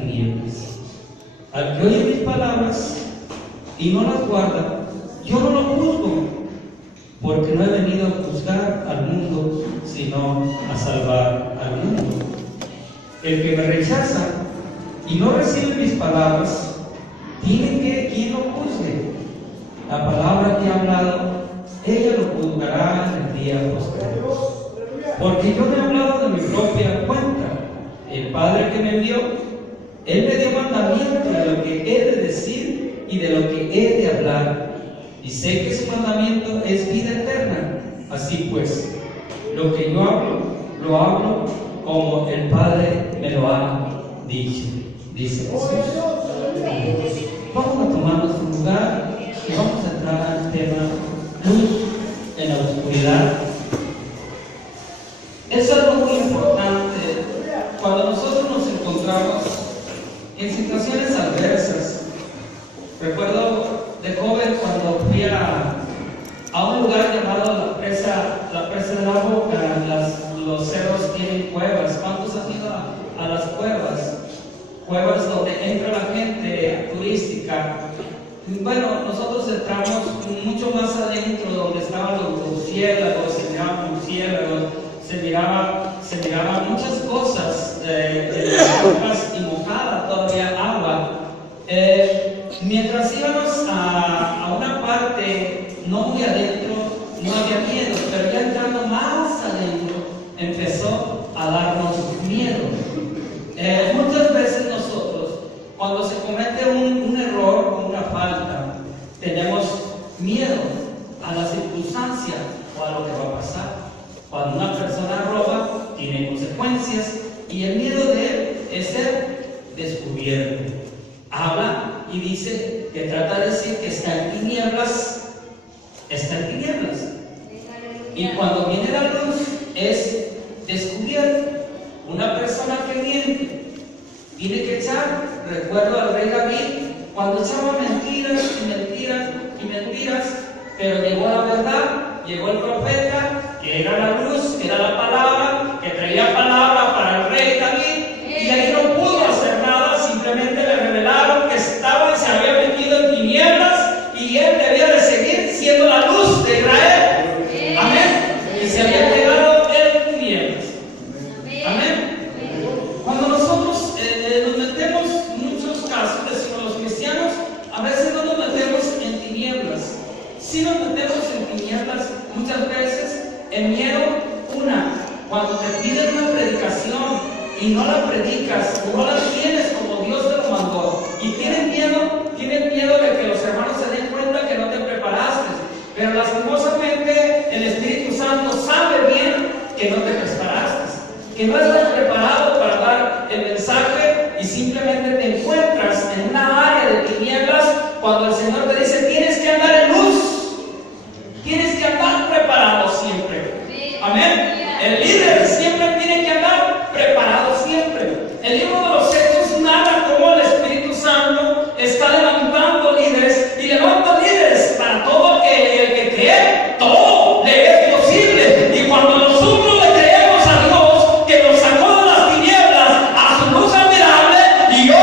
tinieblas. Al que oye mis palabras y no las guarda, yo no lo juzgo, porque no he venido a juzgar al mundo, sino a salvar al mundo. El que me rechaza y no recibe mis palabras, tiene que quien lo juzgue. La palabra que he hablado, ella lo juzgará en el día posterior. Porque yo no he hablado de mi propia cuenta. El Padre que me envió, Él me dio mandamiento de lo que he de decir y de lo que he de hablar. Y sé que su mandamiento es vida eterna. Así pues, lo que yo hablo, lo hablo como el Padre me lo ha dicho. Dice Jesús. Vamos a tomar nuestro lugar y vamos a entrar al tema luz en la oscuridad. Es algo muy importante cuando nosotros nos encontramos en situaciones adversas. Recuerdo de joven cuando fui a un lugar llamado la presa de la Boca. Los cerros tienen cuevas. ¿Cuántos han ido a las cuevas? Cuevas donde entra la gente turística. Bueno, nosotros entramos mucho más adentro, donde estaban los murciélagos, se miraban murciélagos, se miraban muchas cosas, y mojada todavía agua. Mientras íbamos a una parte no muy adentro, no había miedo, pero ya entrando más adentro, empezó a darnos miedo. Muchas veces nosotros, cuando se comete un error o una falta, tenemos miedo a la circunstancia o a lo que va a pasar. Cuando una persona roba, tiene consecuencias y el miedo de él es ser descubierto. Habla y dice que trata de decir que está en tinieblas, y cuando viene la luz es descubierto. Una persona que miente tiene que echar, recuerdo al rey David, cuando echaba mentiras y mentiras y mentiras, pero llegó la verdad, llegó el profeta, que era la luz, que era la palabra, que traía palabra para el rey David, y ahí no pudo hacer nada, simplemente le revelaron que estaba y se había metido en tinieblas, y él debía de seguir siendo la luz de Israel. Amén. Y se había quedado en tinieblas. Amén. Cuando nosotros nos metemos, muchos casos, decimos los cristianos, a veces no nos metemos en tinieblas. Sí nos metemos en tinieblas muchas veces en miedo. Cuando te piden una predicación y no la predicas, no la tienes como Dios te lo mandó, y tienen miedo de que los hermanos se den cuenta que no te preparaste. Pero lastimosamente el Espíritu Santo sabe bien que no te preparaste, que no estás preparado para dar el mensaje, y simplemente te encuentras en una área de tinieblas cuando el Señor te dice: tienes que andar en luz, tienes que andar preparado siempre. Amén. El líder siempre tiene que andar preparado siempre. El libro de los Hechos narra cómo el Espíritu Santo está levantando líderes, y levanta líderes para todo el que cree, todo le es posible. Y cuando nosotros le creemos a Dios, que nos sacó de las tinieblas a su luz admirable, y yo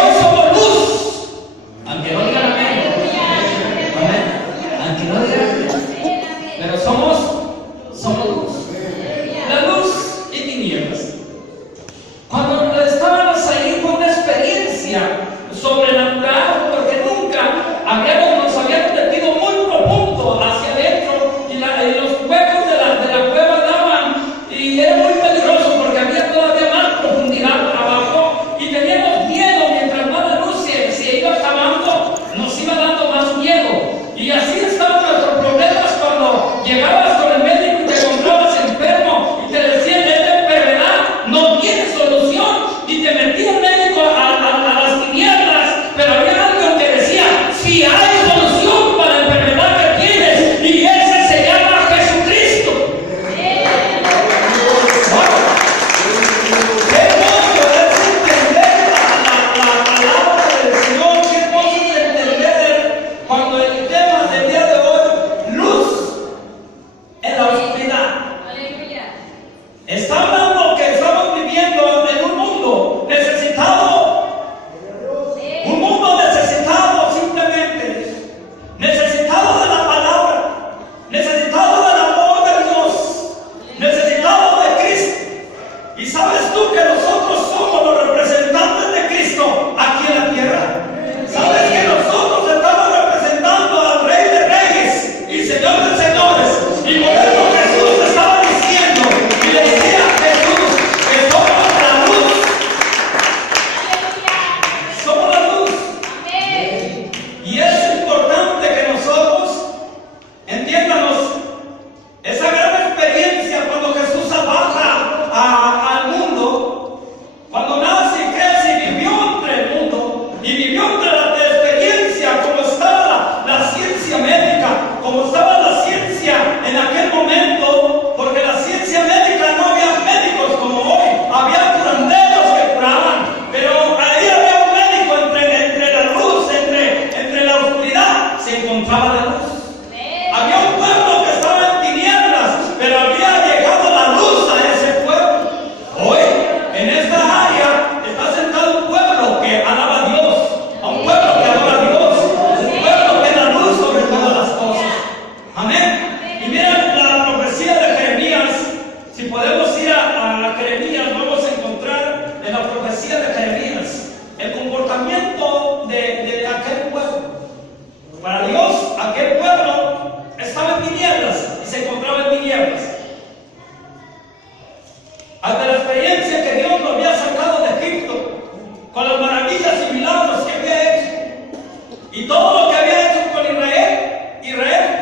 Y todo lo que había hecho con Israel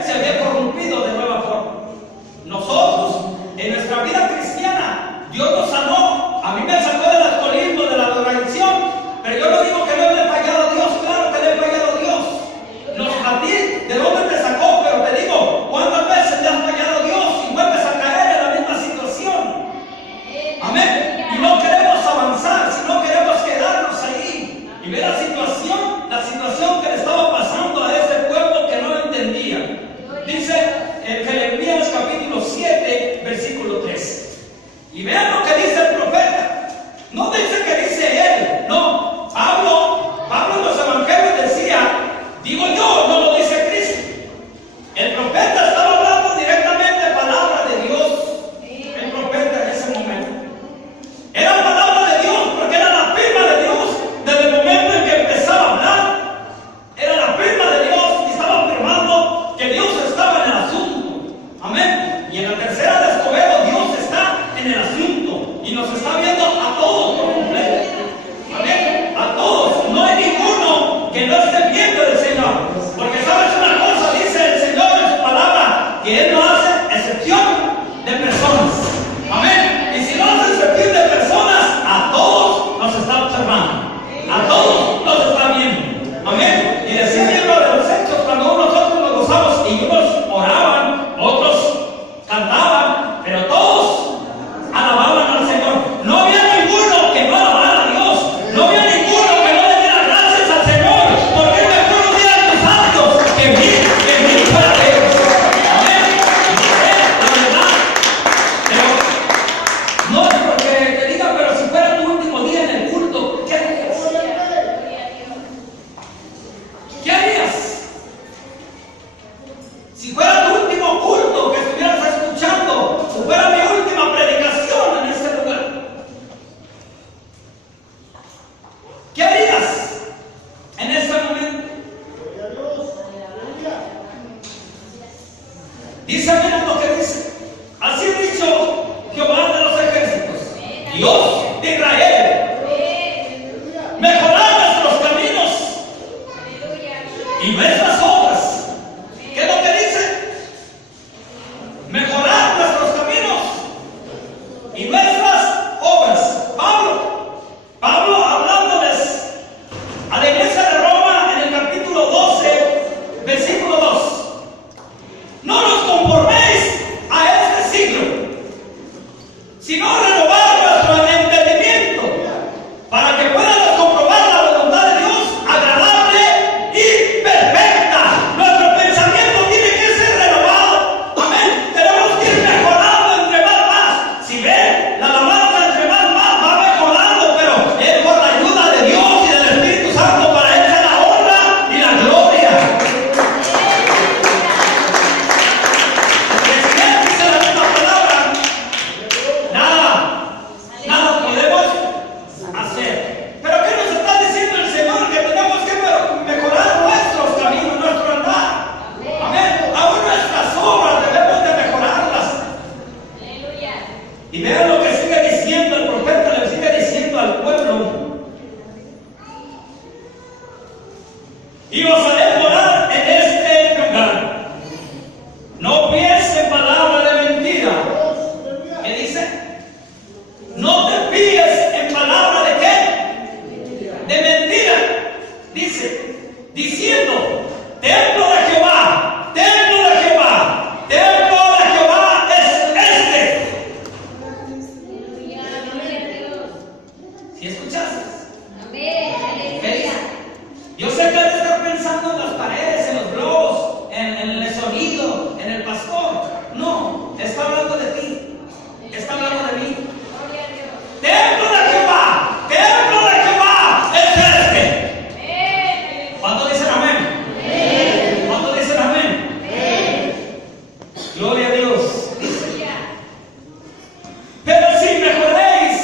se había corrompido de nueva forma. Nosotros, en nuestra vida cristiana, Dios nos sanó. A mí me sacó del alcoholismo, de la drogadicción, pero yo no digo que no le he fallado a Dios. Claro que le he fallado a Dios. A ti, ¿de dónde te sacó? Pero te digo, ¿cuántas veces te has fallado a Dios y vuelves a caer en la misma situación? Amén. Y no queremos avanzar, sino queremos quedarnos ahí. Y ver la situación que le estaba pasando a este pueblo que no lo entendía. Dice en Jeremías capítulo 7, versículo 3. Y vean lo que dice el profeta. No dice que dice él, no. Pablo en los evangelios decía, digo yo, no lo dice Cristo. El profeta estaba hablando directamente palabra de Dios. El profeta en ese momento era palabra de Dios, porque era la firma de Dios. Desde el momento en que empezaba a hablar, era la firma de Dios y estaba afirmando que Dios estaba en el asunto. Amén. Y en la tercera de Escobedo, Dios está en el asunto y nos está viendo a todos por completo. Amén. A todos. No hay ninguno que no esté viendo del Señor. Porque sabes una cosa, dice el Señor en su palabra, que Él no hace excepción de personas. Amén. Y si no hace excepción de personas, a todos nos está observando. A todos nos está viendo. Amén. Y decía el libro de los Hechos, cuando nosotros nos gozamos y unos oraban, otros cantaban, pero todos alababan al Señor. No había ninguno que no alabara a Dios. No había ninguno que no le diera gracias al Señor, porque es mejor un día de tus santos que mil fuera de ellos. Amén. La verdad. Pero no es porque te diga, pero si fuera tu último día en el culto, ¿qué harías? ¿Qué harías? Si fuera tu último culto que estuvieras escuchando, o fuera mi última predicación en este lugar, ¿qué harías en este momento? Dice, miren lo que dice. Así ha dicho Jehová de los ejércitos, Dios de Israel: mejorar nuestros caminos y nuestras obras. ¿Qué es lo que dice? Mejorar nuestros caminos y nuestras obras. Pablo hablándoles a la iglesia de Roma en el capítulo 12, versículo 2. No nos conforméis a este siglo, sino renovar nuestro entendimiento, para que puedan comprobar la voluntad de Dios, agradable y perfecta. Nuestro pensamiento tiene que ser renovado. Amén. Tenemos que ir mejorando entre más. Si ven, la alabanza entre más va mejorando, pero es por la ayuda de Dios y del Espíritu Santo. Para Él sea la honra y la gloria. Porque si Él dice la misma palabra, nada podemos hacer. Pero ¿qué nos está diciendo el Señor? Que tenemos que mejorar nuestros caminos, nuestro andar. Amén. Aún nuestras obras debemos de mejorarlas. Y vean lo que sigue diciendo el profeta, le sigue diciendo al pueblo: y os haré morar en este lugar. No piensen palabra de mentira. ¿Qué dice? No te fíes en palabra de qué? De mentira. Dice, diciendo: templo de Jehová, templo de Jehová, templo de Jehová es este. ¿Sí escuchaste? ¿Qué dice? Yo sé que has de estar pensando en las paredes, en los globos, en el sonido, en el pastor. No, está hablando de ti. Está hablando de mí. Templo de Jehová es este. ¿Cuántos dicen amén? ¿Cuántos dicen amén? Gloria a Dios. Pero si mejoréis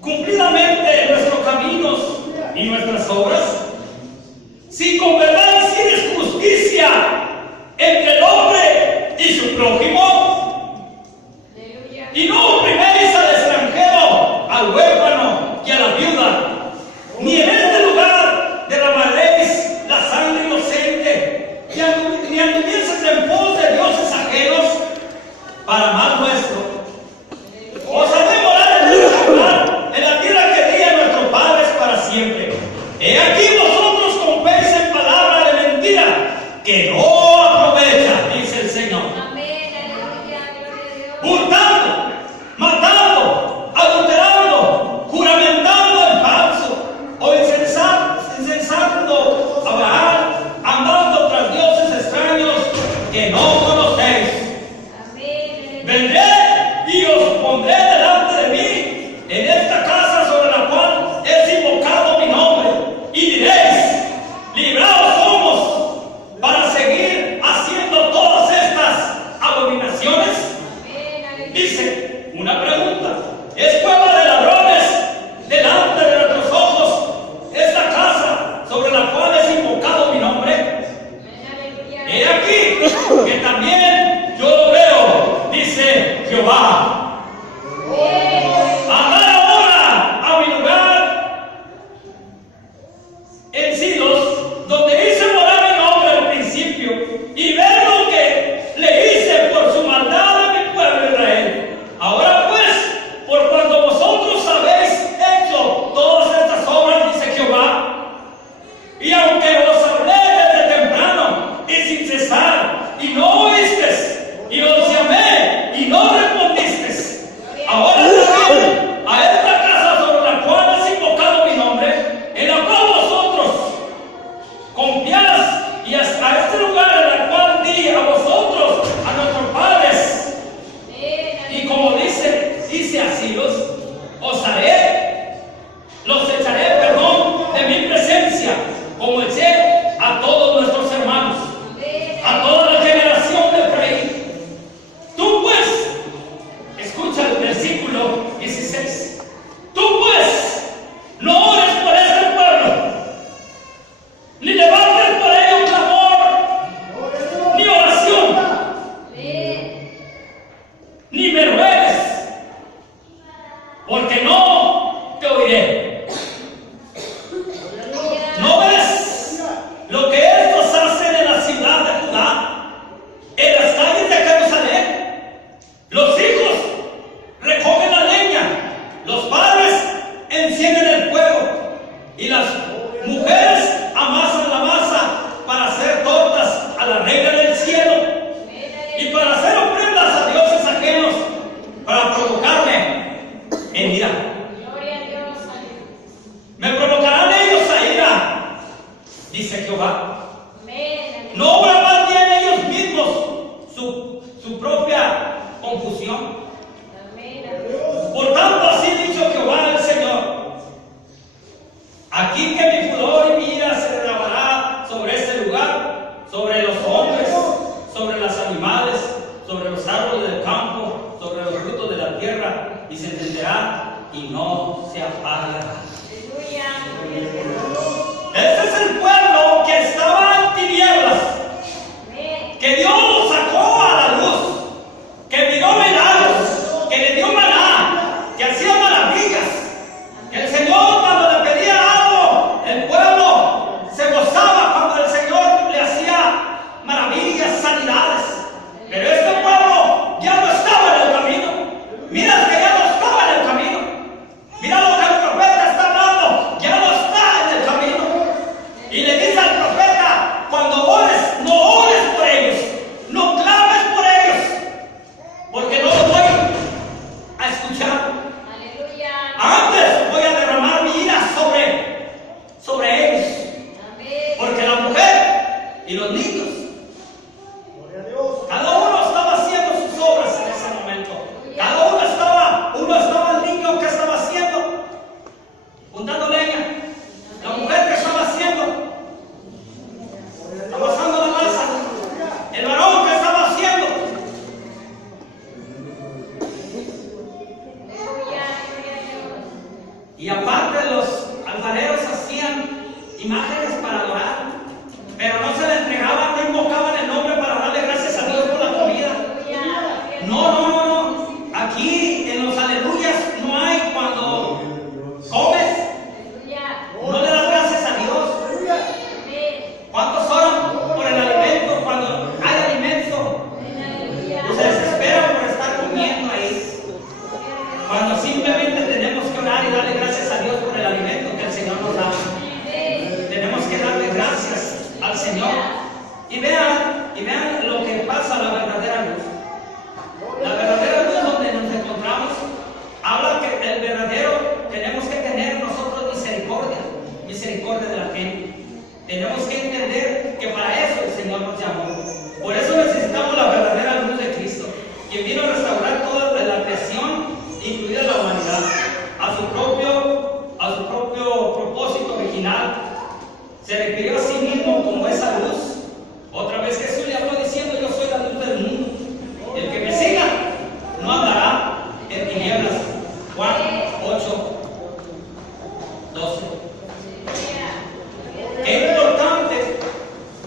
cumplidamente nuestros caminos y nuestras obras, He aquí vosotros compéis en palabra de mentira, que no aprovecha, dice el Señor. Amén, aleluya, gloria a Dios. Hurtando, matando, adulterando, juramentando en falso, o insensando a Baal, andando tras dioses extraños que no conocéis. Amén. Vendré y os pondré delante de mí en esta casa sobre la cual es invocado mi nombre, y diréis: librados somos para seguir haciendo todas estas abominaciones. Amén, aleluya. Dice una pregunta: ¿es cueva de ladrones delante de nuestros ojos esta casa sobre la cual es invocado mi nombre? Amén, aleluya. He aquí que también yo lo veo, dice Jehová. Andad ahora a mi lugar en Silos, donde hice morar mi nombre al principio, y ver lo que le hice por su maldad a mi pueblo Israel. Ahora pues, por cuanto vosotros habéis hecho todas estas obras, dice Jehová, y aunque os hablé desde temprano y sin cesar, y no oísteis, y os llamé y no respondisteis, ahora también a esta casa sobre la cual es invocado mi nombre, en la cual vosotros confiáis, y hasta este lugar en el cual di a vosotros, a nuestros padres, y como dice así, os haré, los echaré, perdón, de mi presencia, como eché a todos nuestros hermanos, a toda la generación de Efraín. Tú pues, escucha el versículo 16, tú pues, no ores por este pueblo, ni levantes por ellos clamor, ni oración, ni me ruegues, porque no te oiré. ¿No ves lo que estos hacen en la ciudad de Judá, en las calles de Jerusalén? Los hijos recogen la leña, los padres encienden el fuego, y las mujeres amasan la masa para hacer tortas a la reina del cielo y para hacer ofrendas a dioses ajenos, para provocarme en ira. Gloria a Dios, Me provocarán ellos a ira, dice Jehová. amén. ¿No obrarán bien ellos mismos su propia confusión? Amén, aleluya. Por tanto, así ha dicho Jehová el Señor: aquí que mi furor y mi ira se derramará sobre este lugar, sobre los hombres, sobre los animales, sobre los árboles del campo, sobre los frutos de la tierra, y se encenderá y no se apagará. Aleluya, gloria a Dios. Este es el pueblo que estaba en tinieblas, Amén. que Dios lo sacó a la luz, que miró milagros, que le dio maná, que hacía maravillas, que el Señor, cuando le pedía algo, el pueblo se gozaba cuando el Señor le hacía maravillas, sanidades. Pero este pueblo ya no estaba en el camino. Mira que ya no estaba en el camino. Mira lo que el profeta está hablando, ya no está en el camino. Y le dice al profeta: cuando ores, no ores por ellos, no clames por ellos, porque no los voy a escuchar. Aleluya. Antes voy a derramar mi ira sobre ellos, Amén. porque la mujer y los niños, cada uno estaba haciendo sus obras en ese momento. Uno estaba el niño que estaba haciendo, juntando leña, la mujer que estaba haciendo, amasando la masa, el varón que estaba haciendo. Aleluya, gloria a Dios. Y aparte, los alfareros hacían imágenes para adorar, pero no se le entregaban, no invocaban el nombre para darle gracias a Dios por la comida. Aleluya. No. Aquí en los aleluyas no hay cuando comes, Aleluya. no le das gracias a Dios. Amén. ¿Cuántos oran por el alimento cuando hay alimento? Aleluya. Se desesperan por estar comiendo ahí, cuando simplemente tenemos que orar y darle gracias a Dios por el alimento que el Señor nos da. Amén. Y vean lo que pasa, la verdadera luz. La verdadera luz donde nos encontramos, habla que el verdadero, tenemos que tener nosotros misericordia de la gente. Tenemos que entender que para eso el Señor nos llamó. Por eso necesitamos la verdadera luz de Cristo, quien vino a restaurar toda la creación, incluida la humanidad, a su propio propósito original. Se refirió a sí mismo como esa luz. Otra vez Jesús le habló diciendo: yo soy la luz del mundo. El que me siga no andará en tinieblas. Juan 8, 12.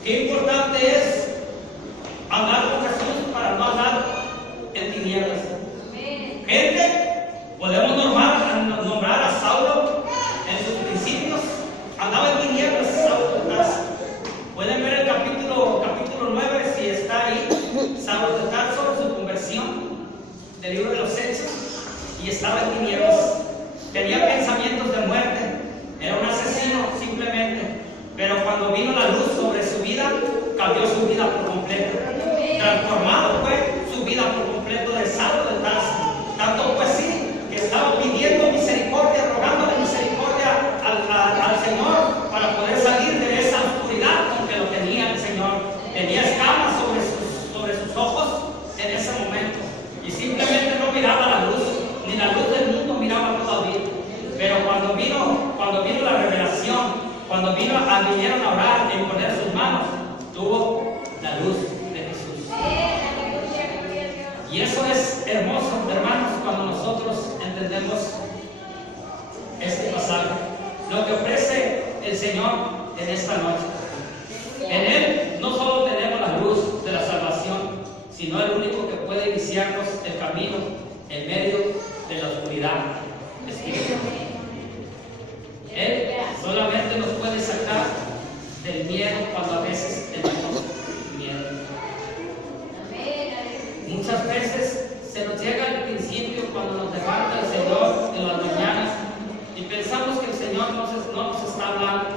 Qué importante es andar con Jesús para no andar en tinieblas. Gente, podemos nombrar a Saulo en sus principios. Andaba en tinieblas, Saulo de Tarso. Pueden ver el capítulo 9, si está ahí. Saulo de Tarso, su conversión del libro de los Hechos, y estaba en tinieblas. Tenía pensamientos de muerte. Era un asesino simplemente. Pero cuando vino la luz sobre su vida, cambió su vida por completo. Transformado fue su vida por completo de Saulo de Tarso. Tanto pues sí, que estaba pidiendo misericordia, rogándole misericordia al Señor para poder salir de esa oscuridad con que lo tenía el Señor. Tenía escamas sobre sus ojos en ese momento. Y simplemente no miraba la luz, ni la luz del mundo miraba todavía. Pero cuando vino la revelación, cuando vinieron a orar y poner sus manos, tuvo la luz de Jesús. Y eso es hermoso, hermanos, cuando nosotros entendemos este pasaje, lo que ofrece el Señor en esta noche. En Él no solo tenemos la luz de la salvación, sino el único que puede iniciarnos el camino en medio de la oscuridad espiritual. Él solamente nos puede sacar del miedo cuando a veces tenemos miedo. Muchas veces se nos llega al principio cuando nos levanta el Señor en las mañanas y pensamos que el Señor no nos está hablando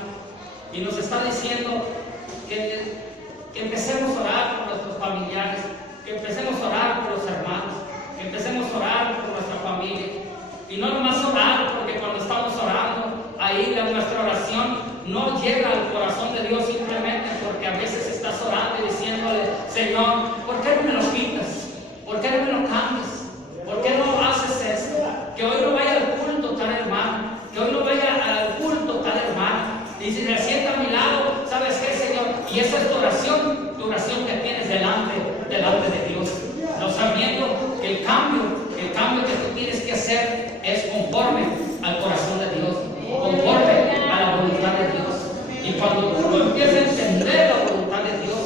y nos está diciendo que empecemos a orar por nuestros familiares, que empecemos a orar por los hermanos, que empecemos a orar por nuestra familia. Y no nomás orar, porque cuando estamos orando, ahí nuestra oración no llega al corazón de Dios simplemente porque a veces estás orando y diciéndole: Señor, ¿por qué no me lo quitas? ¿Por qué no me lo cambias? ¿Por qué no haces esto? Que hoy no vaya al culto tal hermano, que hoy no vaya al culto tal hermano. Y si me sienta a mi lado, ¿sabes qué, Señor? Y esa es tu oración que tienes delante de Dios. No sabiendo que el cambio que tú tienes que hacer es conforme al corazón de Dios, conforme a la voluntad de Dios. Y cuando uno empieza a entender la voluntad de Dios,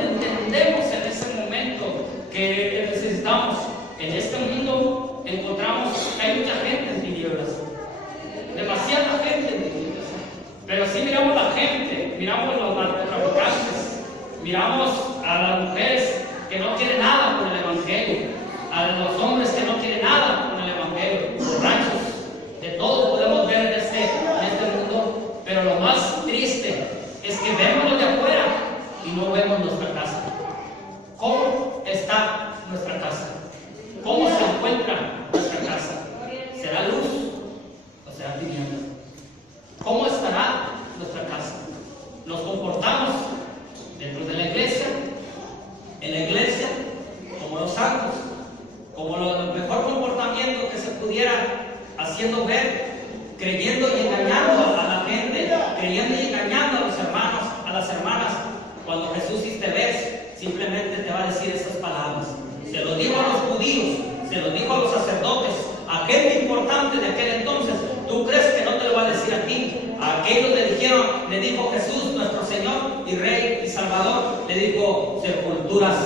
entendemos en ese momento que necesitamos. En este mundo encontramos que hay mucha gente en tinieblas, demasiada gente en tinieblas. Pero si miramos la gente, miramos los narcotraficantes, miramos a las mujeres que no quieren nada con el Evangelio, a los hombres que no quieren nada con el Evangelio, borrachos, de todo podemos ver en este mundo. Pero lo más triste es que vemos lo de afuera y no vemos nuestra casa. ¿Cómo está nuestra casa? ¿Cómo se encuentra nuestra casa? ¿Será luz o será tinieblas? ¿Cómo estará nuestra casa? ¿Nos comportamos dentro de la iglesia? En la iglesia, como los santos, como el mejor comportamiento que se pudiera haciendo ver, creyendo y engañando a la gente, creyendo y engañando a los hermanos, a las hermanas. Cuando Jesús, si te ves, simplemente te va a decir estas palabras. Se lo dijo a los judíos, se lo dijo a los sacerdotes, a gente importante de aquel entonces. ¿Tú crees que no te lo va a decir a ti? A aquellos le dijo Jesús, nuestro Señor y Rey y Salvador, le dijo: sepulturas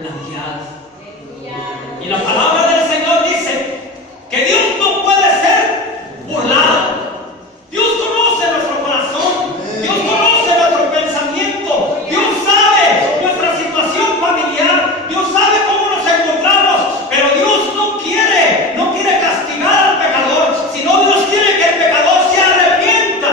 blanqueadas. Y la palabra del Señor dice que Dios no puede ser burlado. Dios conoce nuestro corazón, Dios conoce nuestro pensamiento, Dios sabe nuestra situación familiar, Dios sabe cómo nos encontramos. Pero Dios no quiere castigar al pecador, sino Dios quiere que el pecador se arrepienta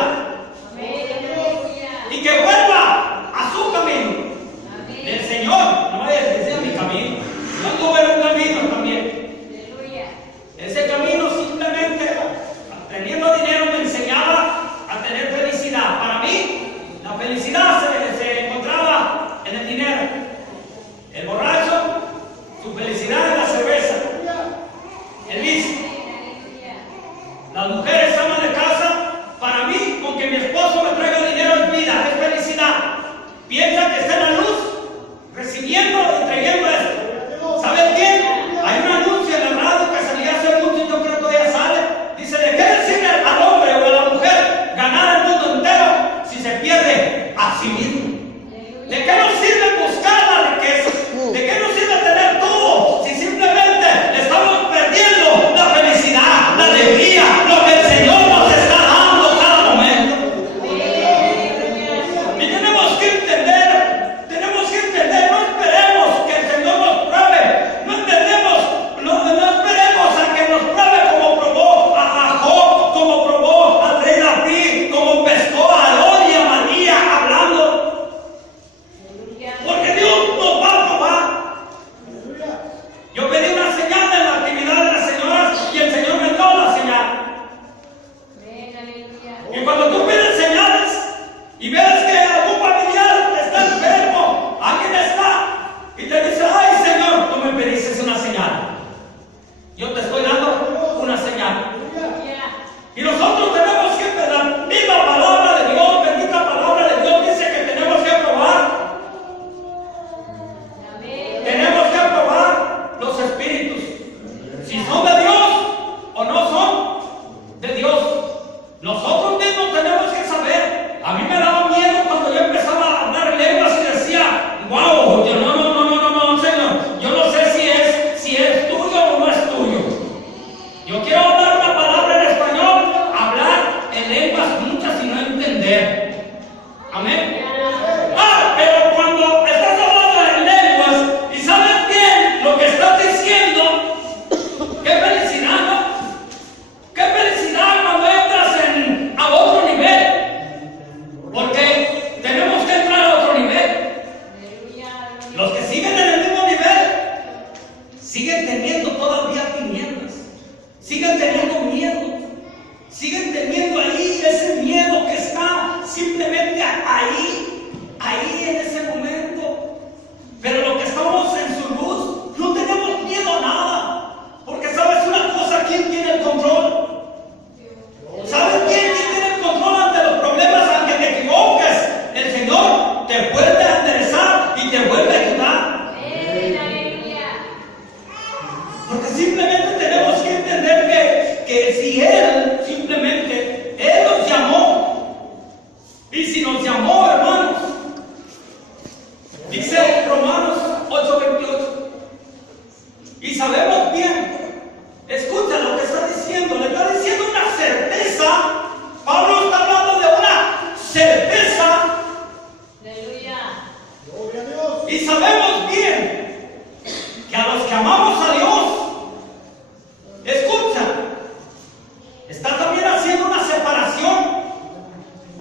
Está también haciendo una separación.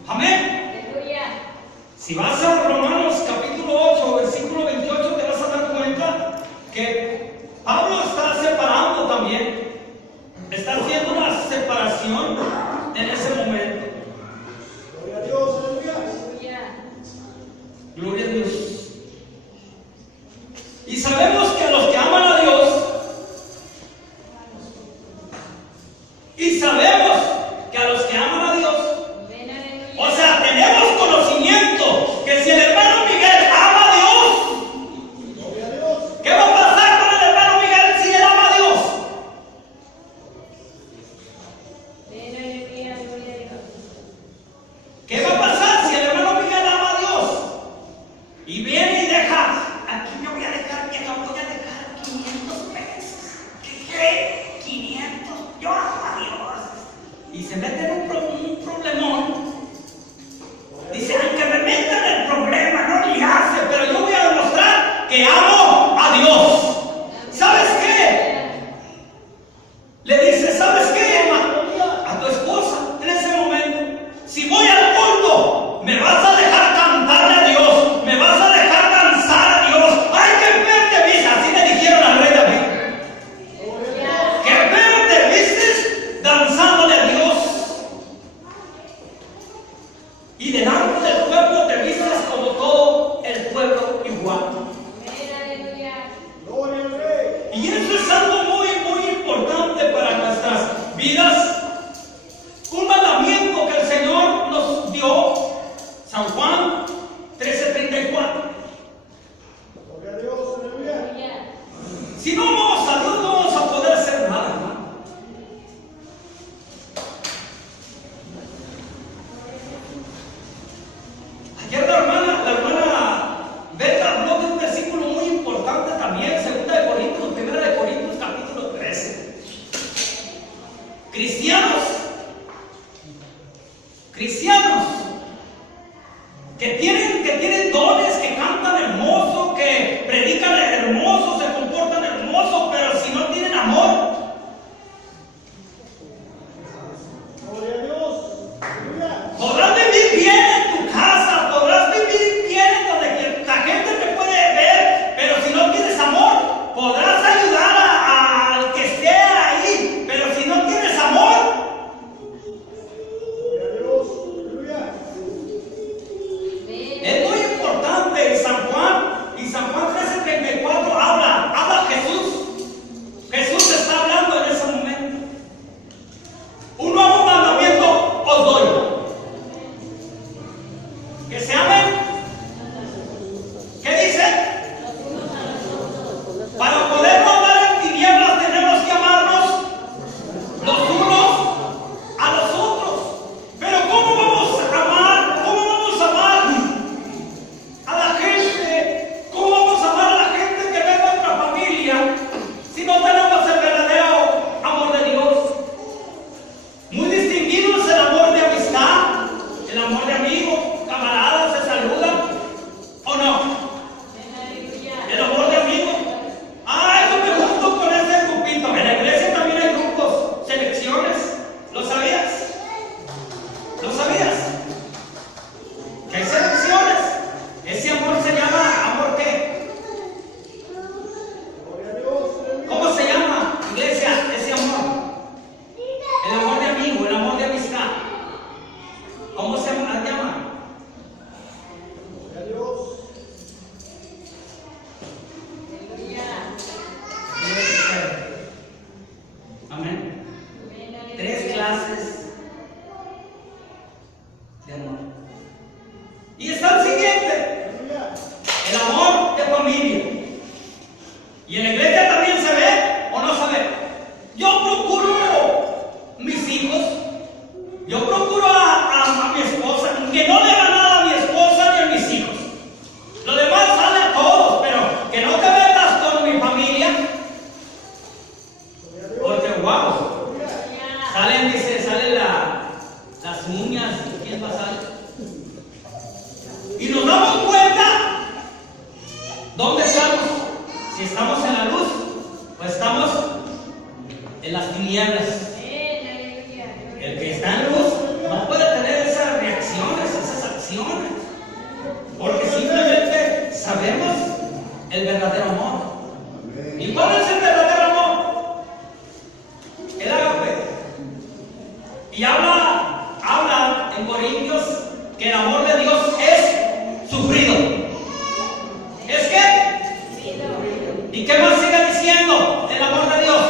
Amén. Aleluya. Si vas a Romanos capítulo 8, versículo 28, te vas a dar cuenta que Pablo está separando también. Está haciendo una separación en ese momento. Gloria a Dios, aleluya. Aleluya. Gloria a Dios. Y sabemos que a los que aman a Dios, y sabemos que a los que aman a Dios, Ven, aleluya. o sea, tenemos conocimiento que si el hermano Miguel ama a Dios, Gloria a Dios. ¿qué va a pasar con el hermano Miguel si él ama a Dios? Ven, aleluya. Gloria a Dios. ¿Qué va a pasar si el hermano Miguel ama a Dios? Y viene y deja, aquí yo voy a dejar 500 pesos. ¿Qué? 500, yo amo a Dios. Y se mete en un problemón. Dice, aunque me metan en el problema, no le hace, pero yo voy a demostrar que amo a Dios. ¿Sabes qué? Le dice, ¿sabes qué, a tu esposa en ese momento? Si voy al culto, me vas a dejar cantarle a Dios, me vas a dejar danzar a Dios. ¡Ay, qué feo te vistes! Así le dijeron al rey David. ¡Qué feo te vistes danzándole a Dios! Y delante del pueblo te vistes como todo el pueblo igual. Ven, aleluya. Gloria al Rey. Y eso es algo muy, muy importante para nuestras vidas. Un mandamiento que el Señor nos dio, San Juan 13:34. Gloria a Dios, aleluya. Aleluya. Si no vamos a Dios, no vamos a poder hacer nada, hermano. Ayer la hermana Berta habló de un versículo muy importante también, 2 de Corintios, 1 de Corintios, capítulo 13. Cristianos que tienen dones, que cantan hermoso, que predican hermoso, se comportan hermoso, pero si no tienen amor, Gloria a Dios, aleluya. podrás vivir bien en tu casa, podrás vivir bien en donde la gente te puede ver, pero si no tienes amor, podrás ayudar al que esté ahí, pero si no tienes amor, Gloria a Dios, aleluya. Ven. es muy importante. San Juan 13:34 habla Jesús. Jesús está hablando en ese momento. Un nuevo mandamiento os doy: que se amen. ¿Qué dice? Para poder no andar en tinieblas tenemos que amarnos los unos a los otros. Pero ¿cómo vamos a amar? ¿Cómo vamos a amar a la gente? ¿Cómo vamos a amar a la gente que ve nuestra familia si no tenemos el verdadero amor de Dios? Muy distinguido es el amor de amistad, el amor de amigo, camaradas, se saludan, ¿o no? Ven, aleluya. El amor de amigo. Ay, yo me junto con ese grupito. En la iglesia también hay grupos, selecciones. ¿Lo sabías? ¿Lo sabías? Que hay selecciones. Ese amor se llama ¿amor qué? Gloria a Dios, aleluya. ¿Cómo se llama, iglesia, ese amor? El amor de amigo, el amor de amistad. ¿Cómo se llama? Gloria a Dios. Aleluya. Amén. Ven, aleluya. 3 clases de amor. Y está el siguiente: Aleluya. el amor de familia. Y en la iglesia también se ve o no se ve. Yo procuro mis hijos, yo procuro a mi esposa, que no le haga nada a mi esposa ni a mis hijos. Lo demás sale a todos, pero que no te metas con mi familia, Gloria a Dios. porque wow. Aleluya. Salen las uñas, ¿quién va a salir? Y nos damos cuenta dónde estamos. Si estamos en la luz o estamos en las tinieblas. Ven, aleluya. Y habla en Corintios que el amor de Dios es sufrido. ¿Es qué? ¿Y qué más sigue diciendo el amor de Dios?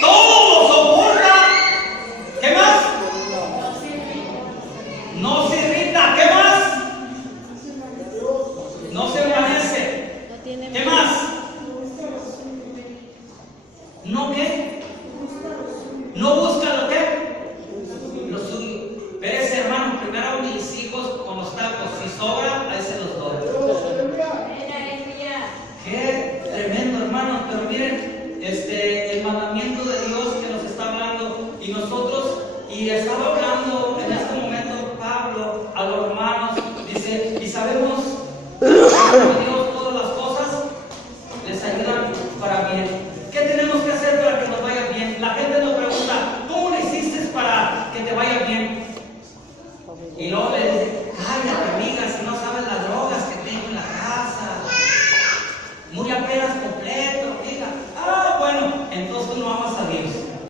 Todo lo soporta. ¿Qué más? No se irrita. ¿Qué más? No se envanece. ¿Qué más? ¿No qué? No busca lo que, lo suyo. Espérese, hermano, primero a mis hijos con los tacos. Si sobra, ahí se los doy. Qué tremendo, hermano. Pero miren, el mandamiento de Dios que nos está hablando. Y nosotros, y estaba hablando en este momento Pablo a los hermanos. Dice, y sabemos